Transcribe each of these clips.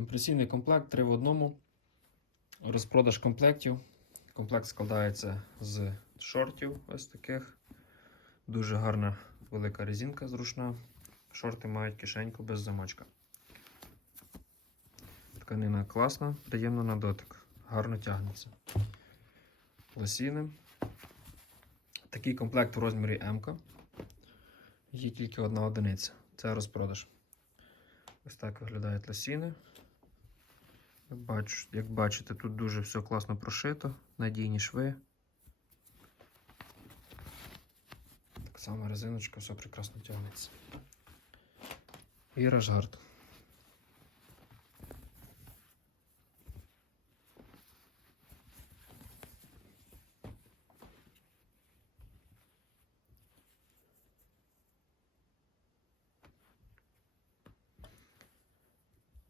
Компресійний комплект 3 в одному. Розпродаж комплектів. Комплект складається з шортів ось таких. Дуже гарна велика резинка зручна. Шорти мають кишеньку без замочка. Тканина класна, приємна на дотик. Гарно тягнеться. Лосіни. Такий комплект у розмірі М. Є тільки одна одиниця. Це розпродаж. Ось так виглядають лосіни. Бачу, як бачите, тут дуже все класно прошито, надійні шви. Так само резиночка, все прекрасно тягнеться. І ражгард.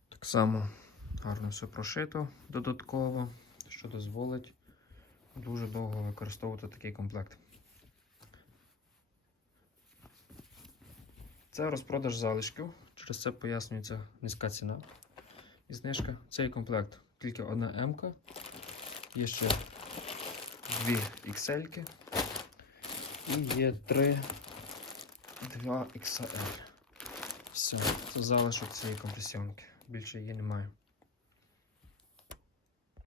Так само гарно все прошито додатково, що дозволить дуже довго використовувати такий комплект. Це розпродаж залишків, через це пояснюється низька ціна і знижка. Цей комплект тільки одна М, є ще дві XL і є три 2 XL. Все, це залишок цієї компресіонки. Більше її немає.